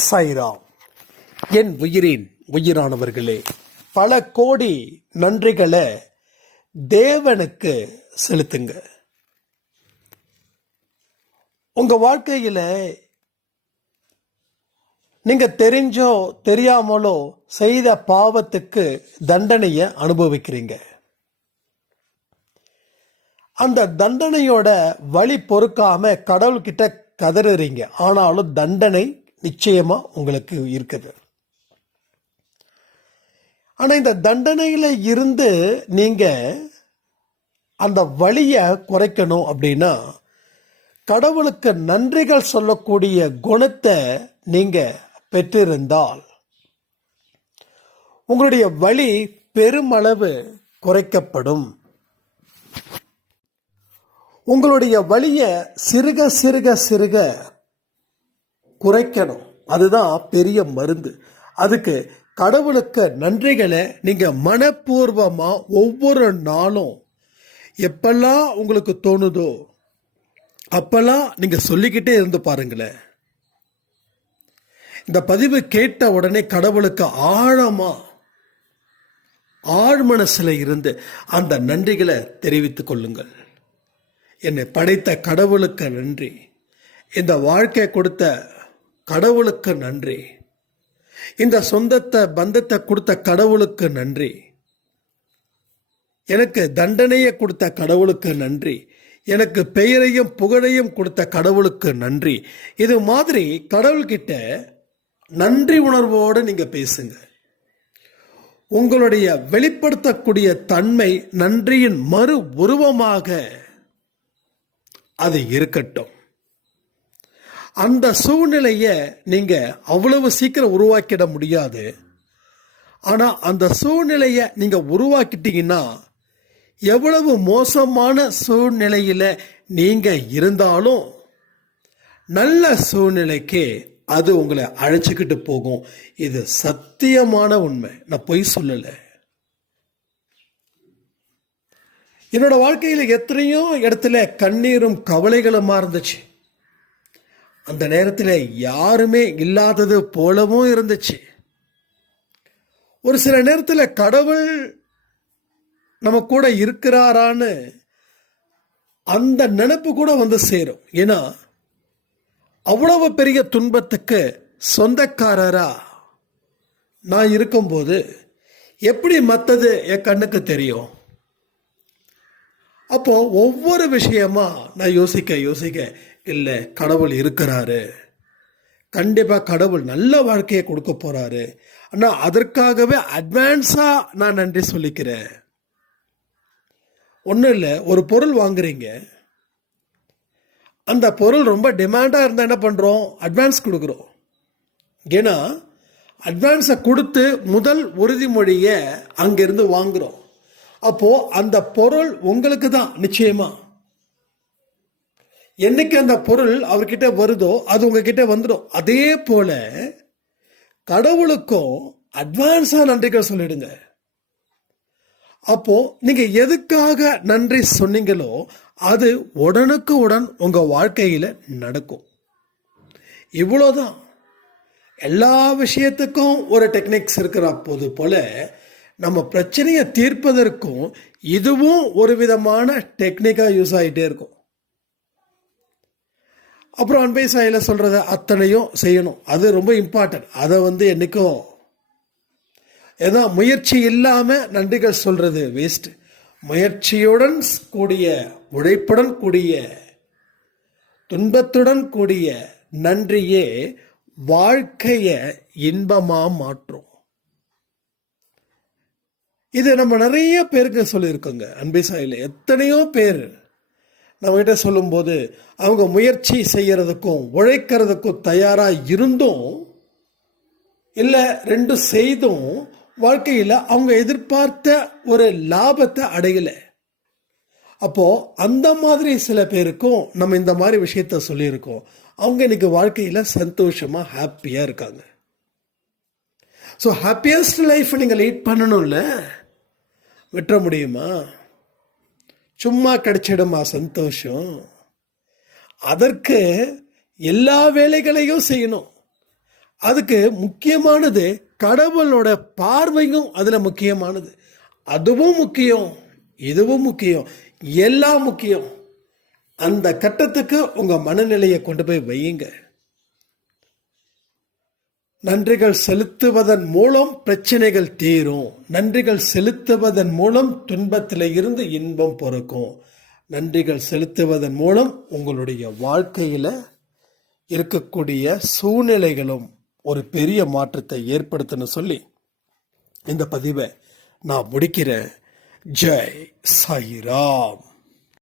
சாய்ராம். என் உயிரின் உயிரானவர்களே, பல கோடி நன்றிகளை தேவனுக்கு செலுத்துங்க. உங்க வாழ்க்கையில நீங்க தெரிஞ்சோ தெரியாமலோ செய்த பாவத்துக்கு தண்டனையை அனுபவிக்கிறீங்க. அந்த தண்டனையோட வழி பொறுக்காம கடவுள்கிட்ட கதறுறீங்க. ஆனாலும் தண்டனை நிச்சயமா உங்களுக்கு இருக்குது. ஆனா இந்த தண்டனையில இருந்து நீங்க அந்த வழியை குறைக்கணும் அப்படின்னா கடவுளுக்கு நன்றிகள் சொல்லக்கூடிய குணத்தை நீங்க பெற்றிருந்தால் உங்களுடைய வழி பெருமளவு குறைக்கப்படும். உங்களுடைய வழியை சிறுக சிறுக சிறுக குறைக்கணும். அதுதான் பெரிய மருந்து. அதுக்கு கடவுளுக்கு நன்றிகளை நீங்க மனப்பூர்வமா ஒவ்வொரு நாளும் எப்பெல்லாம் உங்களுக்கு தோணுதோ அப்பெல்லாம் நீங்க சொல்லிக்கிட்டே இருந்து பாருங்களேன். இந்த பதிவு கேட்ட உடனே கடவுளுக்கு ஆழ் மனசுல இருந்து அந்த நன்றிகளை தெரிவித்துக் கொள்ளுங்கள். என்னை படைத்த கடவுளுக்கு நன்றி, இந்த வாழ்க்கை கொடுத்த கடவுளுக்கு நன்றி, இந்த சொந்தத்தை பந்தத்தை கொடுத்த கடவுளுக்கு நன்றி, எனக்கு தண்டனையை கொடுத்த கடவுளுக்கு நன்றி, எனக்கு பெயரையும் புகழையும் கொடுத்த கடவுளுக்கு நன்றி. இது மாதிரி கடவுள்கிட்ட நன்றி உணர்வோடு நீங்க பேசுங்க. உங்களுடைய வெளிப்படுத்தக்கூடிய தன்மை நன்றியின் மறு உருவமாக அது இருக்கட்டும். அந்த சூழ்நிலையை நீங்க அவ்வளவு சீக்கிரம் உருவாக்கிட முடியாது. ஆனா அந்த சூழ்நிலையை நீங்க உருவாக்கிட்டீங்கன்னா எவ்வளவு மோசமான சூழ்நிலையில நீங்க இருந்தாலும் நல்ல சூழ்நிலைக்கு அது உங்களை அழைச்சிக்கிட்டு போகும். இது சத்தியமான உண்மை, நான் பொய் சொல்லல. என்னோட வாழ்க்கையில எத்தனையோ இடத்துல கண்ணீரும் கவலைகளுமா இருந்துச்சு. அந்த நேரத்தில் யாருமே இல்லாதது போலவும் இருந்துச்சு. ஒரு சில நேரத்தில் கடவுள் நம்ம கூட இருக்கிறாரான்னு அந்த நினைப்பு கூட வந்து சேரும். ஏன்னா அவ்வளவு பெரிய துன்பத்துக்கு சொந்தக்காரரா நான் இருக்கும்போது எப்படி மற்றது என் கண்ணுக்கு தெரியும்? அப்போ ஒவ்வொரு விஷயமா நான் யோசிக்க இல்லை, கடவுள் இருக்கிறாரு, கண்டிப்பா கடவுள் நல்ல வாழ்க்கையை கொடுக்க போறாரு. ஆனால் அதற்காகவே அட்வான்ஸா நான் நன்றி சொல்லிக்கிறேன். ஒன்றும் இல்லை, ஒரு பொருள் வாங்குறீங்க, அந்த பொருள் ரொம்ப டிமாண்டாக இருந்தால் என்ன பண்ணுறோம்? அட்வான்ஸ் கொடுக்குறோம். ஏன்னா அட்வான்ஸை கொடுத்து முதல் உறுதிமொழியை அங்கிருந்து வாங்குறோம். அப்போ அந்த பொருள் உங்களுக்கு தான் நிச்சயமா. என்னைக்கு அந்த பொருள் அவர்கிட்ட வருதோ அது உங்ககிட்ட வந்துடும். அதே போல கடவுளுக்கும் அட்வான்ஸா நன்றிகள் சொல்லிடுங்க. அப்போ நீங்க எதுக்காக நன்றி சொன்னீங்களோ அது உடனுக்கு உடன் உங்க வாழ்க்கையில நடக்கும். இவ்வளவுதான். எல்லா விஷயத்துக்கும் ஒரு டெக்னிக்ஸ் இருக்கிற போது போல நம்ம பிரச்சனையை தீர்ப்பதற்கும் இதுவும் ஒரு விதமான டெக்னிக்கா யூஸ் ஆகிட்டே இருக்கும். அப்புறம் அன்பை சாயில சொல்றத அத்தனையும் செய்யணும். அது ரொம்ப இம்பார்ட்டன்ட். அதை என்னைக்கும் ஏன்னா முயற்சி இல்லாம நன்றிகள் சொல்றது வேஸ்ட். முயற்சியுடன் கூடிய உழைப்புடன் கூடிய துன்பத்துடன் கூடிய நன்றியே வாழ்க்கைய இன்பமா மாற்றும். இது நம்ம நிறைய பேருக்கு சொல்லியிருக்கோங்க. அன்பை சாயில எத்தனையோ பேர் நம்ம கிட்ட சொல்லும்போது அவங்க முயற்சி செய்யறதுக்கும் உழைக்கிறதுக்கும் தயாரா இருந்தும் இல்லை ரெண்டும் செய்தும் வாழ்க்கையில் அவங்க எதிர்பார்த்த ஒரு லாபத்தை அடையல. அப்போ அந்த மாதிரி சில பேருக்கும் நம்ம இந்த மாதிரி விஷயத்த சொல்லியிருக்கோம். அவங்க இன்னைக்கு வாழ்க்கையில சந்தோஷமா ஹாப்பியா இருக்காங்க. ஸோ ஹாப்பியஸ்ட் லைஃப் நீங்க லீட் பண்ணணும்ல, விட்டுற முடியுமா? சும்மா கிடைச்சிடுமா சந்தோஷம்? அதற்கு எல்லா வேலைகளையும் செய்யணும். அதுக்கு முக்கியமானது கடவுளோட பார்வையும் அதில் முக்கியமானது. அதுவும் முக்கியம், இதுவும் முக்கியம், எல்லாம் முக்கியம். அந்த கட்டத்துக்கு உங்கள் மனநிலையை கொண்டு போய் வையுங்க. நன்றிகள் செலுத்துவதன் மூலம் பிரச்சனைகள் தீரும். நன்றிகள் செலுத்துவதன் மூலம் துன்பத்தில் இருந்து இன்பம் பொறுக்கும். நன்றிகள் செலுத்துவதன் மூலம் உங்களுடைய வாழ்க்கையில் இருக்கக்கூடிய சூழ்நிலைகளும் ஒரு பெரிய மாற்றத்தை ஏற்படுத்தணும்னு சொல்லி இந்த பதிவை நான் முடிக்கிறேன். ஜெய் சாய்ராம்.